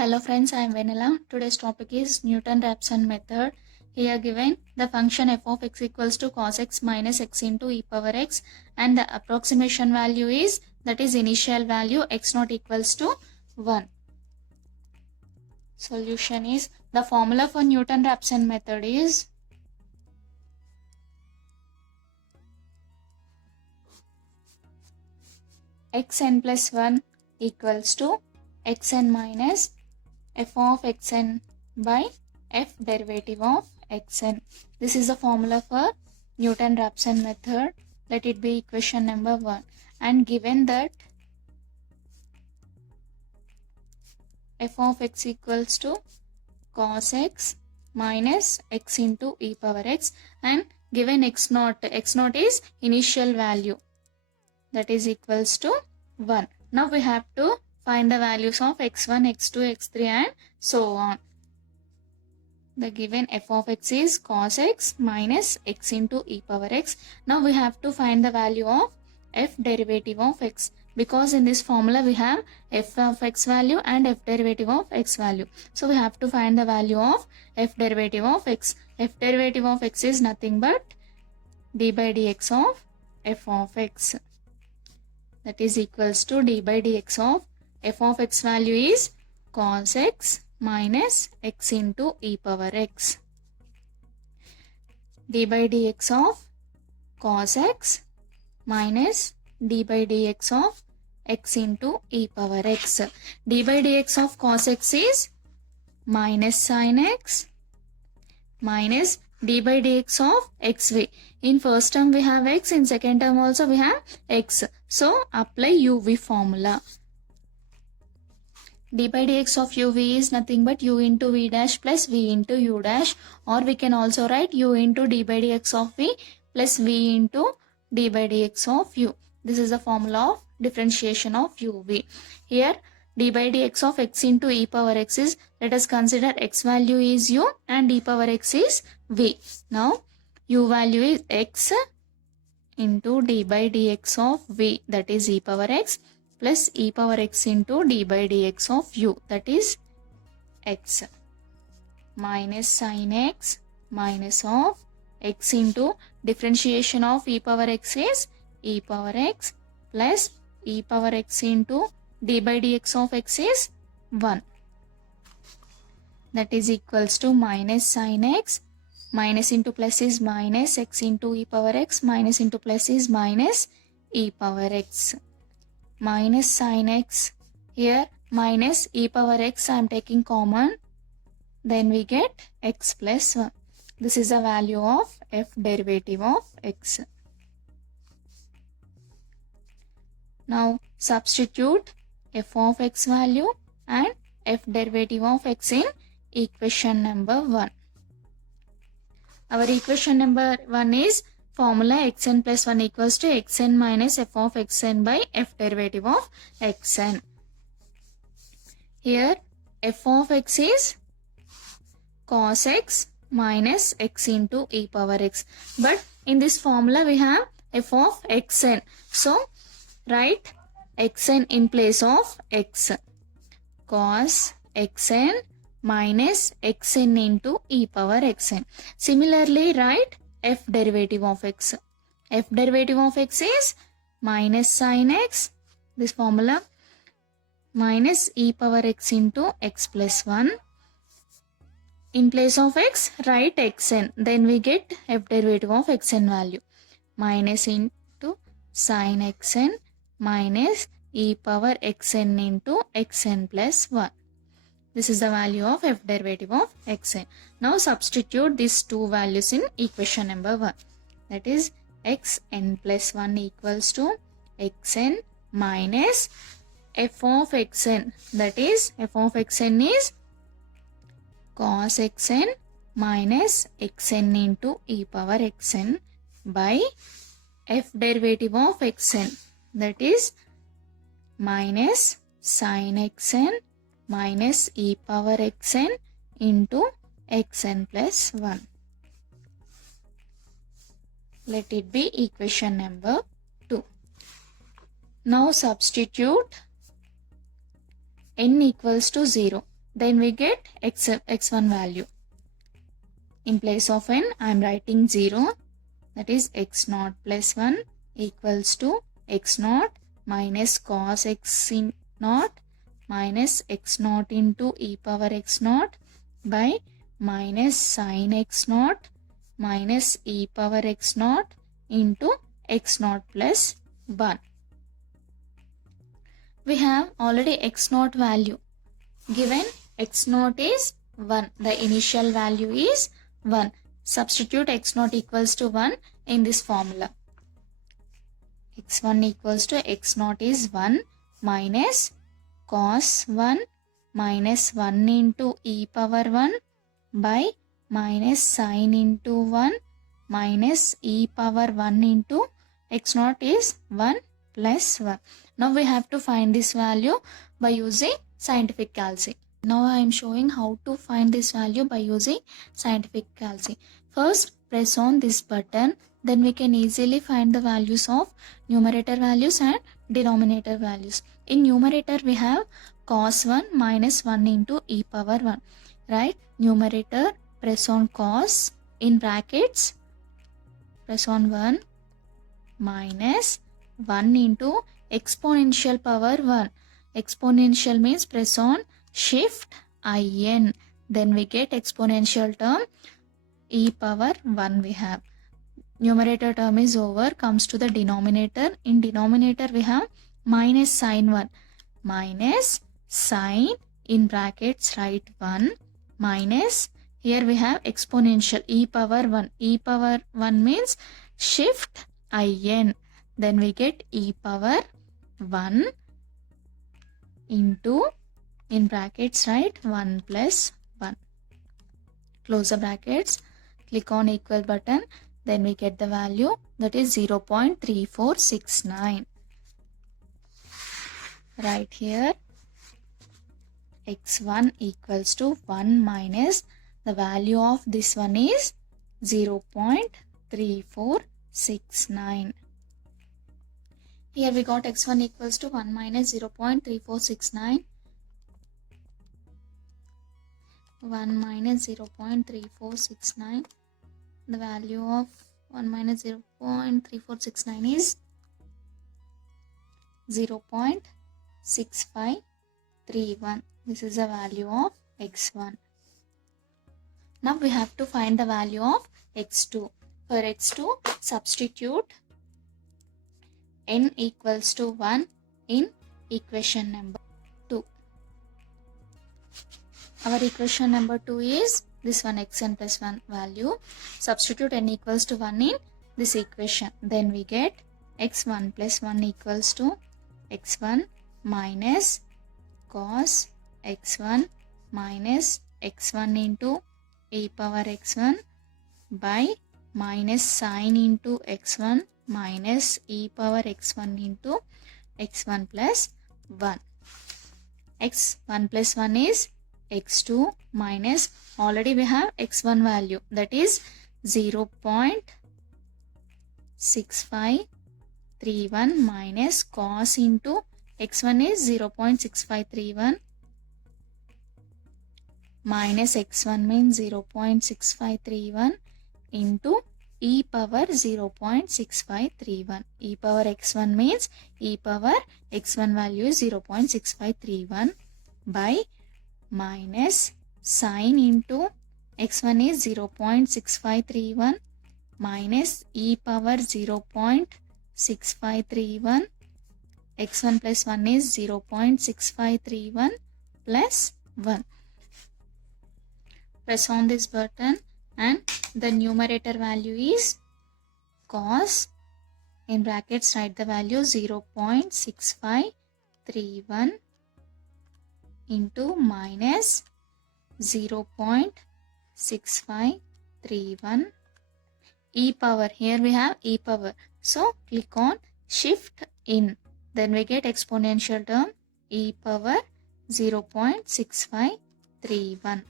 Hello friends, I am Vanilla. Today's topic is Newton-Raphson method. Here given the function f of x equals to cos x minus x into e power x, and the approximation value is, that is initial value, x naught equals to 1. Solution is, the formula for Newton-Raphson method is xn plus 1 equals to xn minus f of xn by f derivative of xn. This is the formula for Newton-Raphson method. Let it be equation number 1. And given that f of x equals to cos x minus x into e power x, and given x naught is initial value, that is equals to 1. Now we have to find the values of x1, x2, x3 and so on. The given f of x is cos x minus x into e power x. Now we have to find the value of f derivative of x, because in this formula we have f of x value and f derivative of x value. So we have to find the value of f derivative of x. F derivative of x is nothing but d by dx of f of x. That is equals to d by dx of f of x value is cos x minus x into e power x. D by dx of cos x minus d by dx of x into e power x. D by dx of cos x is minus sin x minus d by dx of xv. In first term we have x, in second term also we have x. So apply uv formula. D by dx of uv is nothing but u into v dash plus v into u dash, or we can also write u into d by dx of v plus v into d by dx of u. This is the formula of differentiation of uv. Here d by dx of x into e power x is, let us consider x value is u and e power x is v. Now u value is x into d by dx of v, that is e power x, plus e power x into d by dx of u, that is x, minus sin x minus of x into differentiation of e power x is e power x plus e power x into d by dx of x is 1. That is equals to minus sin x, minus into plus is minus x into e power x, minus into plus is minus e power x. Minus sin x, here minus e power x I am taking common, then we get x plus 1. This is the value of f derivative of x. Now substitute f of x value and f derivative of x in equation number 1. Our equation number 1 is formula xn plus 1 equals to xn minus f of xn by f derivative of xn. Here f of x is cos x minus x into e power x. But in this formula we have f of xn. So write xn in place of x. Cos xn minus xn into e power xn. Similarly write f derivative of x. F derivative of x is minus sin x, this formula, minus e power x into x plus 1. In place of x write xn, then we get f derivative of xn value, minus into sin xn minus e power xn into xn plus 1. This is the value of f derivative of xn. Now substitute these two values in equation number 1. That is xn plus 1 equals to xn minus f of xn. That is f of xn is cos xn minus xn into e power xn by f derivative of xn. That is minus sin xn minus e power xn into xn plus 1. Let it be equation number 2. Now substitute n equals to 0. then we get x1 value. In place of n, I am writing 0, that is x naught plus 1 equals to x naught minus cos x naught minus x naught into e power x naught by minus sin x naught minus e power x naught into x naught plus 1. We have already x naught value. Given x naught is 1. The initial value is 1. Substitute x naught equals to 1 in this formula. x1 equals to x naught is 1 minus cos 1 minus 1 into e power 1 by minus sin into 1 minus e power 1 into x naught is 1 plus 1. Now we have to find this value by using scientific calci. Now I am showing how to find this value by using scientific calci. First, press on this button, then we can easily find the values of numerator values and denominator values. In numerator we have cos 1 minus 1 into e power 1. Right? Numerator, press on cos, in brackets, press on 1 minus 1 into exponential power 1. Exponential means press on shift in, then we get exponential term e power 1 we have. Numerator term is over, comes to the denominator. In denominator we have minus sin 1 minus sin, in brackets write 1 minus, here we have exponential e power 1. E power 1 means shift in, then we get e power 1 into, in brackets write 1 plus 1. Close the brackets, click on equal button, then we get the value, that is 0.3469. Right here x1 equals to 1 minus the value of this one is 0.3469. Here we got x1 equals to 1 minus 0.3469. 1 minus 0.3469. The value of 1 minus 0.3469 is 0.6531. This is the value of x1. Now we have to find the value of x2. For x2, substitute n equals to 1 in equation number 2. Our equation number 2 is this one, xn plus 1 value. Substitute n equals to 1 in this equation. Then we get x1 plus 1 equals to x1 minus cos x1 minus x1 into e power x1 by minus sin into x1 minus e power x1 into x1 plus 1. x1 plus 1 is x2 minus, already we have x1 value, that is 0.6531 minus cos into x1 is 0.6531 minus x1 means 0.6531 into e power 0.6531. E power x1 means e power x1 value is 0.6531 by minus sin into x1 is 0.6531 minus e power 0.6531. x1 plus 1 is 0.6531 plus 1. Press on this button and the numerator value is cos, in brackets write the value 0.6531 into minus 0.6531 e power, here we have e power, so click on shift in, then we get exponential term e power 0.6531.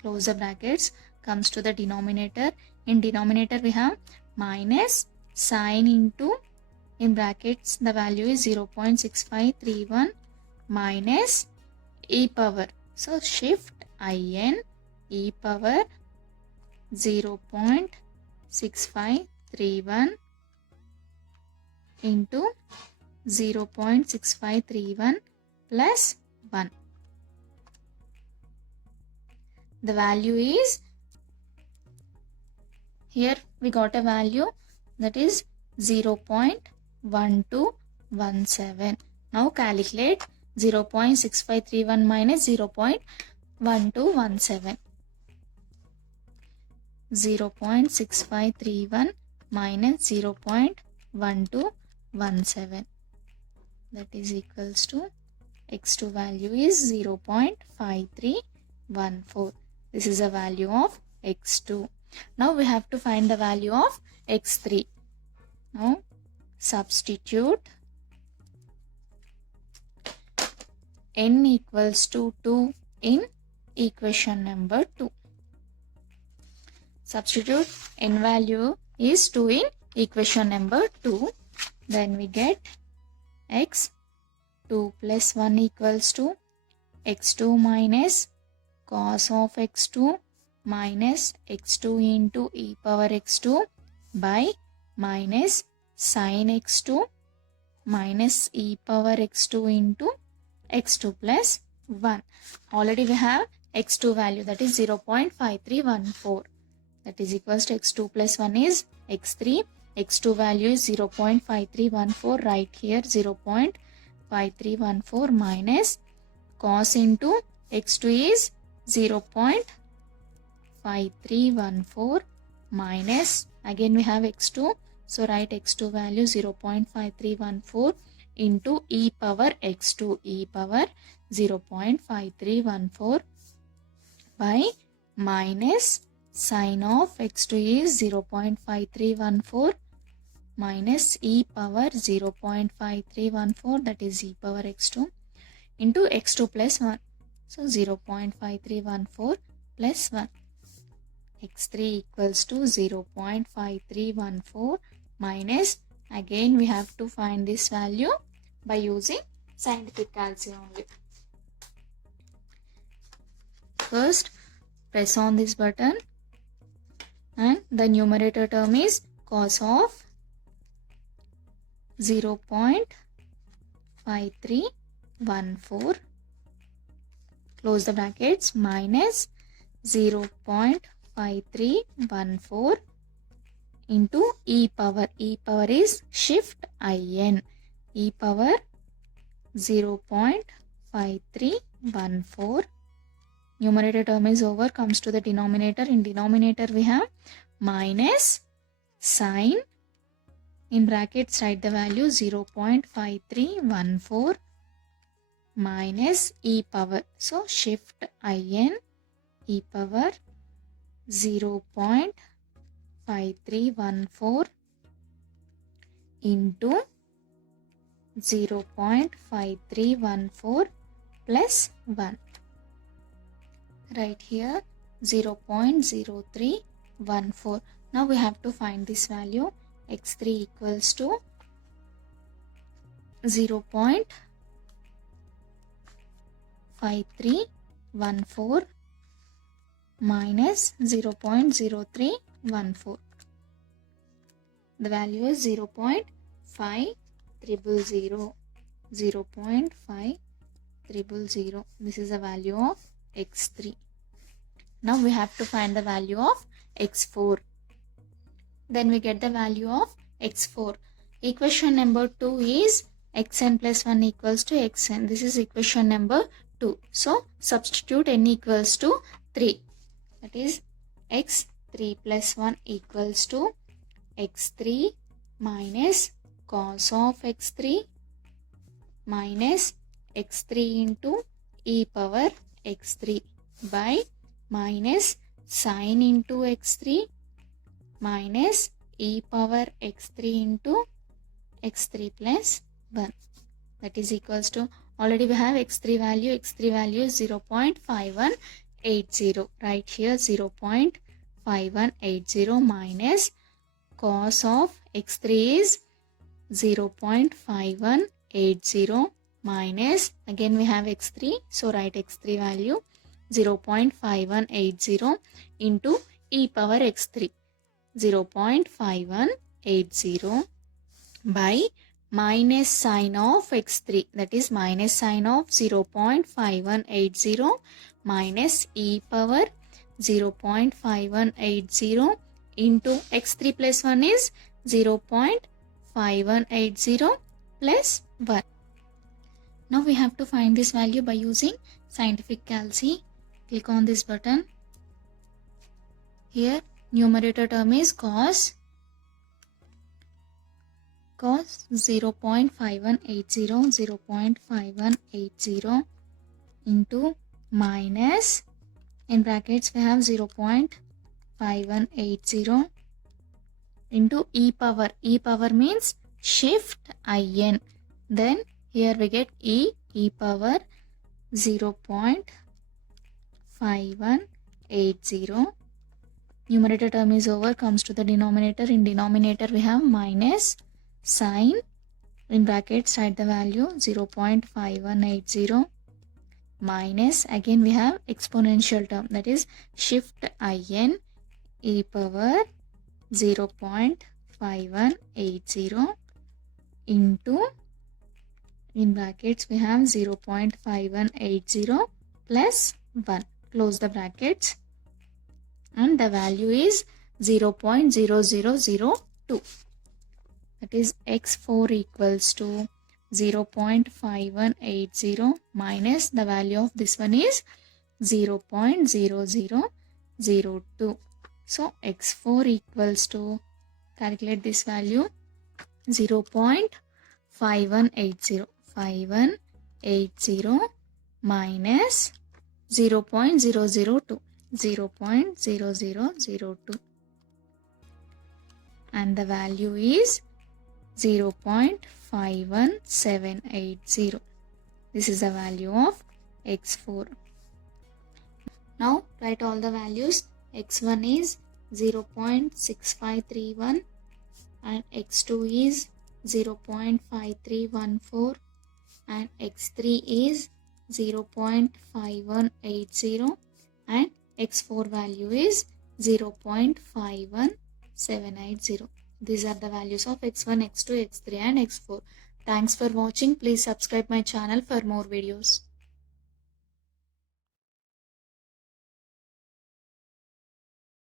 Close the brackets, comes to the denominator. In denominator we have minus sin into, in brackets the value is 0.6531 minus e power So shift in e power 0.6531 into 0.6531 plus 1. The value is, here we got a value that is 0.1217. Now calculate 0.6531 minus 0.1217. 0.6531 minus 0.1217. That is equals to x2 value is 0.5314. This is the value of x2. Now we have to find the value of x3. Now substitute n equals to 2 in equation number 2. Substitute n value is 2 in equation number 2. Then we get x2 plus 1 equals to x2 minus cos of x2 minus x2 into e power x2 by minus sin x2 minus e power x2 into x2 plus 1. Already we have x2 value, that is 0.5314. That is equals to x2 plus 1 is x3. x2 value is 0.5314. Right here 0.5314 minus cos into x2 is 0.5314 minus, again we have x2, so write x2 value 0.5314 into e power x2, e power 0.5314 by minus sin of x2 is 0.5314 minus e power 0.5314, that is e power x2 into x2 plus 1. So 0.5314 plus 1. x3 equals to 0.5314 minus, again we have to find this value by using scientific calculus only. First press on this button and the numerator term is cos of 0.5314, close the brackets, minus 0.5314 into e power is shift in, e power 0.5314. Numerator term is over, comes to the denominator. In denominator we have minus sin, in brackets write the value 0.5314 minus e power, so shift in e power 0.5314 into 0.5314 plus 1. Right here 0.0314. Now we have to find this value. x3 equals to 0.5314 minus 0.0314. The value is 0.5000. 0.5000. This is the value of x3. Now we have to find the value of x4. Then we get the value of x4. Equation number 2 is xn plus 1 equals to xn. This is equation number 2. So substitute n equals to 3. That is x3 plus 1 equals to x3 minus cos of x3 minus x3 into e power x3 by minus sin into x3 minus e power x3 into x3 plus 1. That is equals to, already we have x3 value is 0.5180. Right here 0.5180 minus cos of x3 is 0.5180 minus, again we have x3, so write x3 value 0.5180 into e power x3, 0.5180 by minus sign of x3, that is minus sign of 0.5180 minus e power 0.5180 into x3 plus 1 is 0.5180 plus 1. Now we have to find this value by using scientific calci. Click on this button. Here numerator term is cos 0.5180 into minus, in brackets we have 0.5180 into e power. E power means shift in. Then here we get e power 0.5180. Numerator term is over, comes to the denominator. In denominator we have minus sign, in brackets write the value 0.5180 minus, again we have exponential term, that is shift in e power 0.5180 into, in brackets we have 0.5180 plus 1, close the brackets, and the value is 0.0002. That is x4 equals to 0.5180 minus the value of this one is 0.0002. So x4 equals to, calculate this value, 0.5180 minus 0.002, 0.0002, and the value is 0.51780. This is the value of x4. Now write all the values. x1 is 0.6531 and x2 is 0.5314 and x3 is 0.5180 and x4 value is 0.51780. These are the values of x1, x2, x3 and x4. Thanks for watching. Please subscribe my channel for more videos.